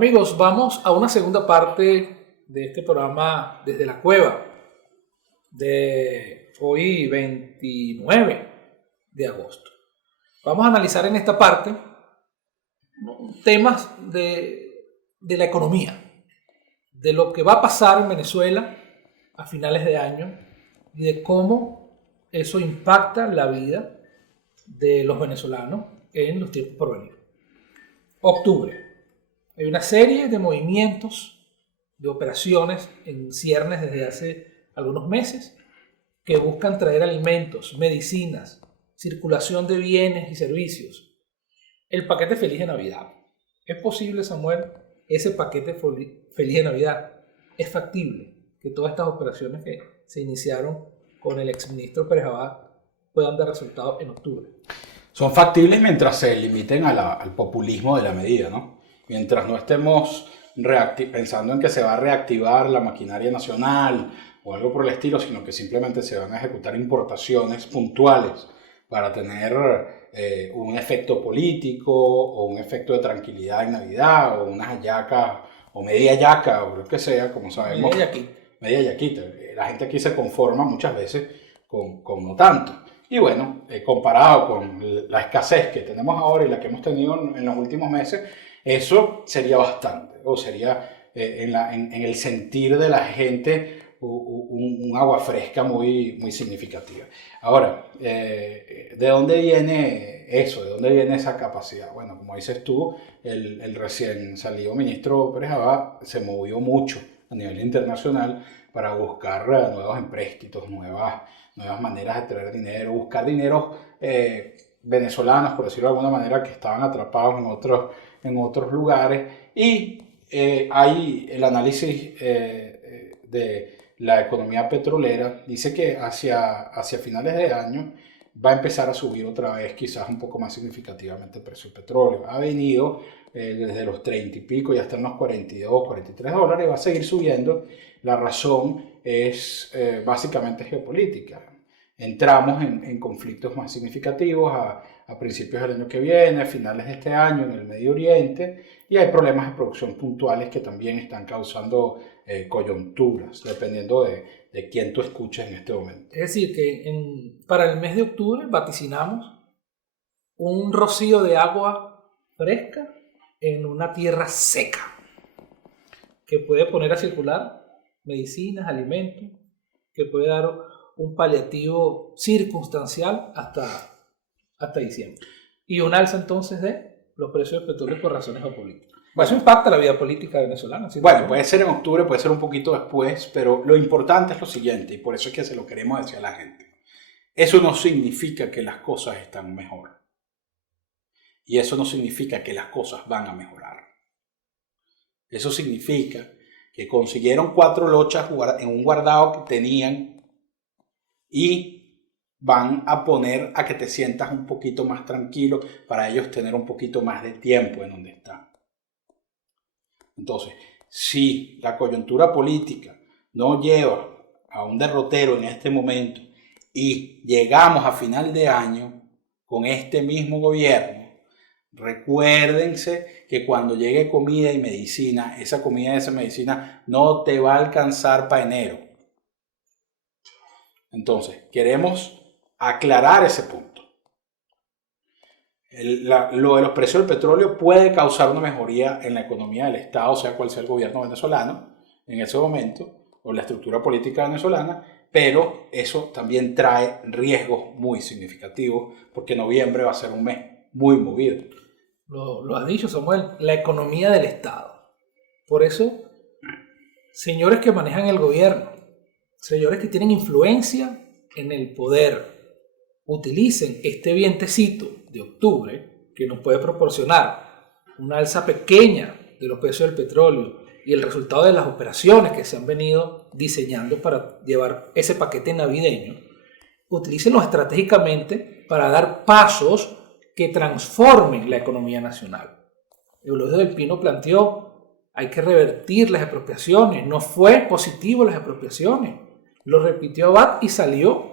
Amigos, vamos a una segunda parte de este programa desde la cueva de hoy 29 de agosto. Vamos a analizar en esta parte temas de la economía, de lo que va a pasar en Venezuela a finales de año y de cómo eso impacta la vida de los venezolanos en los tiempos por venir. Octubre. Hay una serie de movimientos, de operaciones en ciernes desde hace algunos meses que buscan traer alimentos, medicinas, circulación de bienes y servicios. El paquete feliz de Navidad. ¿Es posible, Samuel, ese paquete feliz de Navidad? ¿Es factible que todas estas operaciones que se iniciaron con el exministro Pérez Abad puedan dar resultados en octubre? Son factibles mientras se limiten al populismo de la medida, ¿no? Mientras no estemos pensando en que se va a reactivar la maquinaria nacional o algo por el estilo, sino que simplemente se van a ejecutar importaciones puntuales para tener un efecto político o un efecto de tranquilidad en Navidad o unas hallacas o media yaca o lo que sea, como sabemos. Media yaquita. La gente aquí se conforma muchas veces con no tanto. Y bueno, comparado con la escasez que tenemos ahora y la que hemos tenido en los últimos meses, eso sería bastante, o sería en el sentir de la gente un agua fresca muy significativa. Ahora, ¿de dónde viene eso? ¿De dónde viene esa capacidad? Bueno, como dices tú, el recién salido ministro Pérez Abad se movió mucho a nivel internacional para buscar nuevos empréstitos, nuevas maneras de traer dinero, buscar dineros venezolanos, por decirlo de alguna manera, que estaban atrapados en otros lugares. Y hay el análisis de la economía petrolera, dice que hacia finales de año va a empezar a subir otra vez, quizás un poco más significativamente el precio del petróleo. Ha venido desde los 30 y pico y hasta en los 42, 43 dólares, va a seguir subiendo. La razón es básicamente geopolítica. Entramos en conflictos más significativos a principios del año que viene, a finales de este año en el Medio Oriente, y hay problemas de producción puntuales que también están causando coyunturas, dependiendo de quién tú escuches en este momento. Es decir, que para el mes de octubre vaticinamos un rocío de agua fresca en una tierra seca que puede poner a circular medicinas, alimentos, que puede dar un paliativo circunstancial hasta diciembre. Y un alza entonces de los precios del petróleo por razones geopolíticas. Bueno, eso impacta la vida política venezolana. ¿Sí? Bueno, puede ser en octubre, puede ser un poquito después, pero lo importante es lo siguiente, y por eso es que se lo queremos decir a la gente. Eso no significa que las cosas están mejor. Y eso no significa que las cosas van a mejorar. Eso significa que consiguieron 4 lochas en un guardado que tenían y van a poner a que te sientas un poquito más tranquilo para ellos tener un poquito más de tiempo en donde están. Entonces, si la coyuntura política no lleva a un derrotero en este momento y llegamos a final de año con este mismo gobierno, recuérdense que cuando llegue comida y medicina, esa comida y esa medicina no te va a alcanzar para enero. Entonces, queremos aclarar ese punto. Lo de los precios del petróleo puede causar una mejoría en la economía del Estado, sea cual sea el gobierno venezolano en ese momento, o la estructura política venezolana, pero eso también trae riesgos muy significativos, porque noviembre va a ser un mes muy movido. Lo has dicho, Samuel, la economía del Estado. Por eso, señores que manejan el gobierno, señores que tienen influencia en el poder, utilicen este vientecito de octubre que nos puede proporcionar una alza pequeña de los precios del petróleo y el resultado de las operaciones que se han venido diseñando para llevar ese paquete navideño, utilícenlo estratégicamente para dar pasos que transformen la economía nacional. Eulogio del Pino planteó, hay que revertir las expropiaciones, no fue positivo las expropiaciones, lo repitió Abad y salió.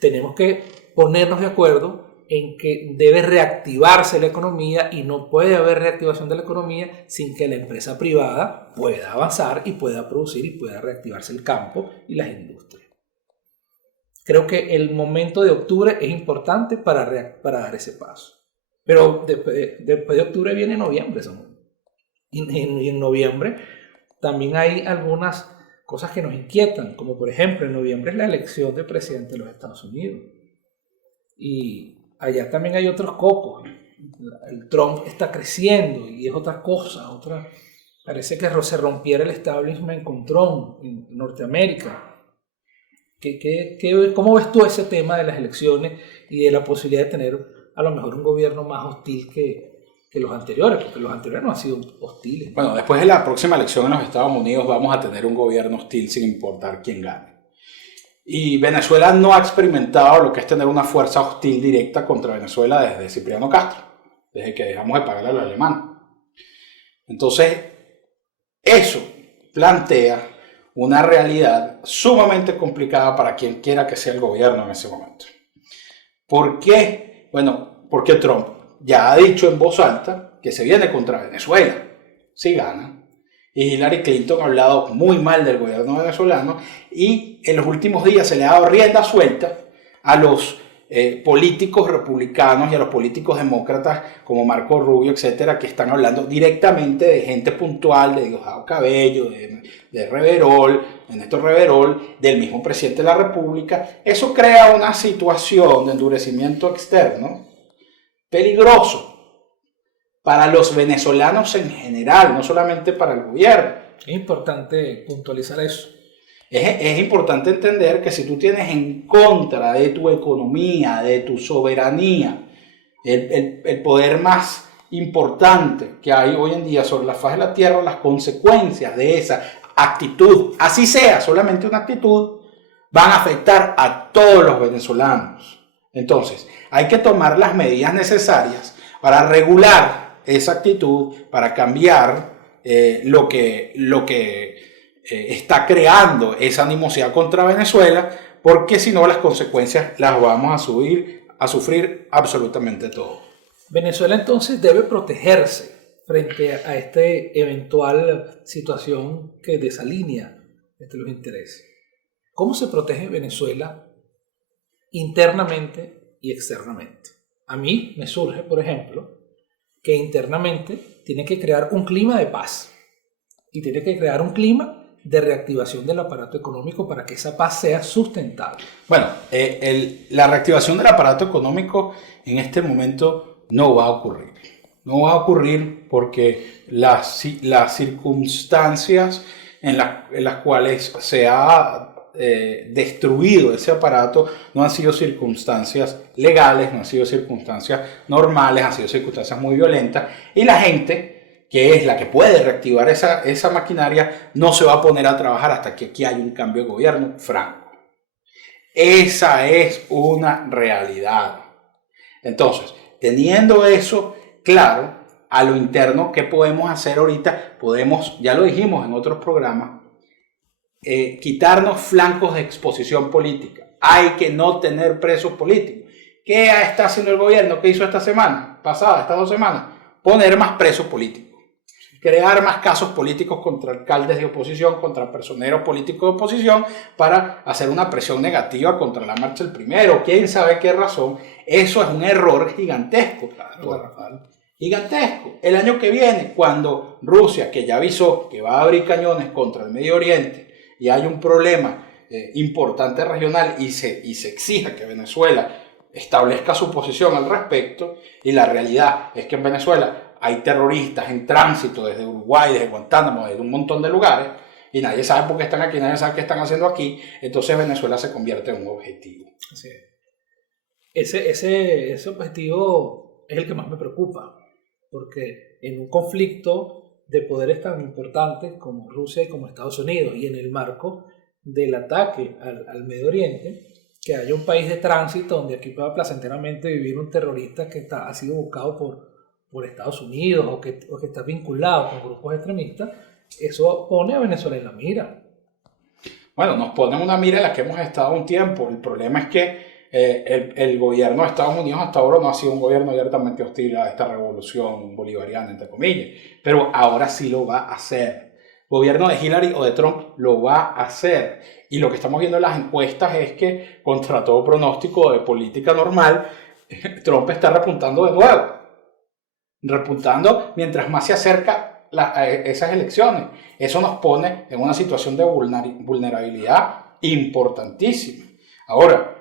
Tenemos que ponernos de acuerdo en que debe reactivarse la economía y no puede haber reactivación de la economía sin que la empresa privada pueda avanzar y pueda producir y pueda reactivarse el campo y las industrias. Creo que el momento de octubre es importante para dar ese paso. Pero después de octubre viene noviembre, Samuel. Y en noviembre también hay algunas cosas que nos inquietan, como por ejemplo en noviembre es la elección de presidente de los Estados Unidos. Y allá también hay otros cocos. El Trump está creciendo y es otra cosa. Parece que se rompiera el establishment con Trump en Norteamérica. ¿Cómo ves tú ese tema de las elecciones y de la posibilidad de tener a lo mejor un gobierno más hostil que los anteriores? Porque los anteriores no han sido hostiles. Bueno, después de la próxima elección en los Estados Unidos vamos a tener un gobierno hostil sin importar quién gane. Y Venezuela no ha experimentado lo que es tener una fuerza hostil directa contra Venezuela desde Cipriano Castro, desde que dejamos de pagarle a los alemanes. Entonces, eso plantea una realidad sumamente complicada para quien quiera que sea el gobierno en ese momento. ¿Por qué? Bueno, porque Trump ya ha dicho en voz alta que se viene contra Venezuela si gana. Y Hillary Clinton ha hablado muy mal del gobierno venezolano y en los últimos días se le ha dado rienda suelta a los políticos republicanos y a los políticos demócratas como Marco Rubio, etcétera, que están hablando directamente de gente puntual, de Diosdado Cabello, de Reverol, de Néstor Reverol, del mismo presidente de la República. Eso crea una situación de endurecimiento externo peligroso para los venezolanos en general, no solamente para el gobierno. Es importante puntualizar eso. Es importante entender que si tú tienes en contra de tu economía, de tu soberanía, el poder más importante que hay hoy en día sobre la faz de la tierra, las consecuencias de esa actitud, así sea solamente una actitud, van a afectar a todos los venezolanos. Entonces, hay que tomar las medidas necesarias para regular esa actitud, para cambiar lo que está creando esa animosidad contra Venezuela, porque si no las consecuencias las vamos a sufrir absolutamente todos. Venezuela entonces debe protegerse frente a esta eventual situación que desalinea los intereses. ¿Cómo se protege Venezuela internamente y externamente? A mí me surge, por ejemplo, que internamente tiene que crear un clima de paz y tiene que crear un clima de reactivación del aparato económico para que esa paz sea sustentable. Bueno, la reactivación del aparato económico en este momento no va a ocurrir. No va a ocurrir porque las circunstancias en las cuales se ha destruido ese aparato no han sido circunstancias legales, no han sido circunstancias normales, han sido circunstancias muy violentas, y la gente que es la que puede reactivar esa maquinaria, no se va a poner a trabajar hasta que aquí haya un cambio de gobierno franco. Esa es una realidad. Entonces, teniendo eso claro, a lo interno, ¿qué podemos hacer ahorita? Podemos, ya lo dijimos en otros programas, quitarnos flancos de exposición política. Hay que no tener presos políticos. ¿Qué está haciendo el gobierno? ¿Qué hizo esta semana? Pasada, estas 2 semanas. Poner más presos políticos. Crear más casos políticos contra alcaldes de oposición, contra personeros políticos de oposición, para hacer una presión negativa contra la marcha del primero. ¿Quién sabe qué razón? Eso es un error gigantesco. Gigantesco. El año que viene, cuando Rusia, que ya avisó que va a abrir cañones contra el Medio Oriente y hay un problema importante regional y se exija que Venezuela establezca su posición al respecto, y la realidad es que en Venezuela hay terroristas en tránsito desde Uruguay, desde Guantánamo, desde un montón de lugares, y nadie sabe por qué están aquí, nadie sabe qué están haciendo aquí. Entonces Venezuela se convierte en un objetivo. Así es. Ese objetivo es el que más me preocupa, porque en un conflicto de poderes tan importantes como Rusia y como Estados Unidos, y en el marco del ataque al Medio Oriente, que haya un país de tránsito donde aquí pueda placenteramente vivir un terrorista que ha sido buscado por Estados Unidos o que está vinculado con grupos extremistas, eso pone a Venezuela en la mira. Bueno, nos pone una mira en la que hemos estado un tiempo. El problema es que el gobierno de Estados Unidos hasta ahora no ha sido un gobierno abiertamente hostil a esta revolución bolivariana, entre comillas, pero ahora sí lo va a hacer. El gobierno de Hillary o de Trump lo va a hacer. Y lo que estamos viendo en las encuestas es que, contra todo pronóstico de política normal, Trump está repuntando de nuevo. Repuntando mientras más se acerca a esas elecciones. Eso nos pone en una situación de vulnerabilidad importantísima. Ahora,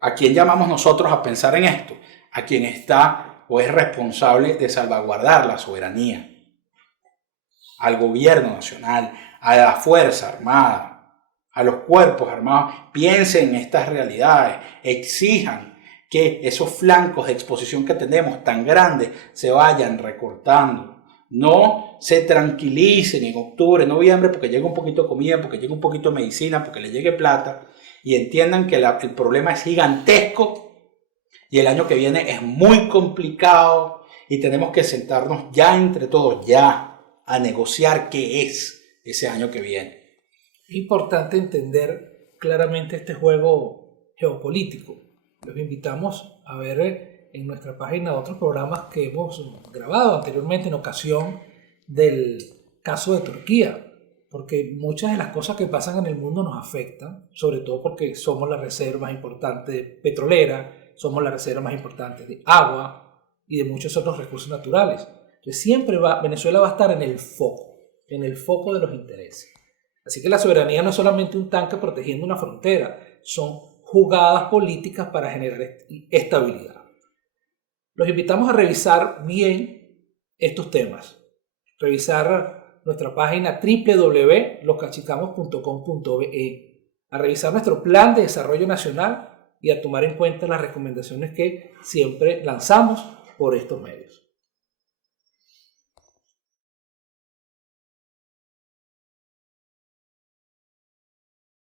¿a quién llamamos nosotros a pensar en esto? A quien está o es responsable de salvaguardar la soberanía. Al gobierno nacional, a la Fuerza Armada, a los cuerpos armados. Piensen en estas realidades, exijan que esos flancos de exposición que tenemos tan grandes se vayan recortando. No se tranquilicen en octubre, noviembre, porque llega un poquito de comida, porque llega un poquito de medicina, porque le llegue plata, y entiendan que el problema es gigantesco y el año que viene es muy complicado y tenemos que sentarnos ya entre todos, ya, a negociar qué es ese año que viene. Es importante entender claramente este juego geopolítico. Los invitamos a ver en nuestra página otros programas que hemos grabado anteriormente en ocasión del caso de Turquía, porque muchas de las cosas que pasan en el mundo nos afectan, sobre todo porque somos la reserva más importante petrolera, somos la reserva más importante de agua y de muchos otros recursos naturales. Entonces Venezuela va a estar en el foco de los intereses. Así que la soberanía no es solamente un tanque protegiendo una frontera, son jugadas políticas para generar estabilidad. Los invitamos a revisar bien estos temas, revisar nuestra página www.loscachicamos.com.be, a revisar nuestro plan de desarrollo nacional y a tomar en cuenta las recomendaciones que siempre lanzamos por estos medios.